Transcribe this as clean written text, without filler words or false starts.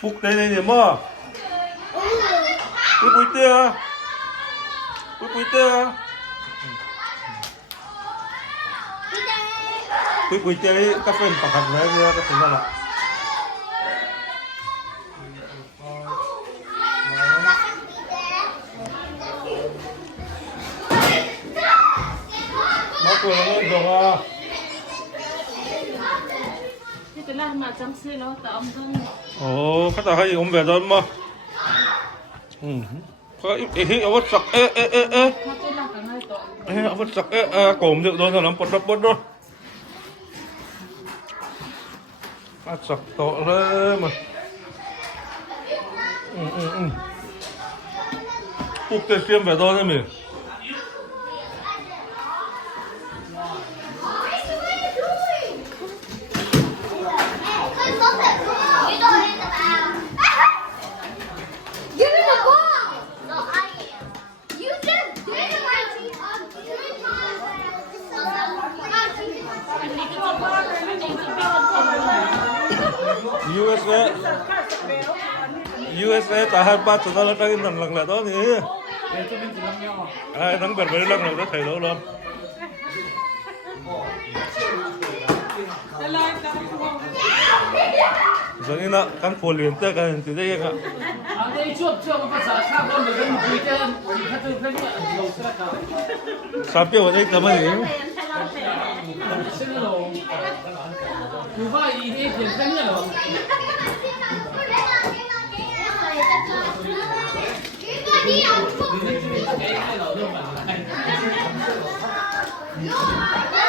Phúc đây này điểm mà Puipuitea Puipuitea các phần phẳng hẳn đấy nha các phần ra lại Bác cười nó lên rồi à cái là mà chăm sóc nó tạo ông dân. Ồ, các bạn hay ôm về rồi mà. Có ít ở vật sặc ê. Ở vật sặc cổm được rồi nó bật rồi. Sặc to đấy mà. Phục tiền xiêm về rồi đấy mình. USA tahan ba chúng ta là đang nằm lặng đó thì ai thắng bật với lặng là thầy đâu luôn giống như là căn phủ liền tới cái từ đây cả sao biểu ở đây tầm gì No!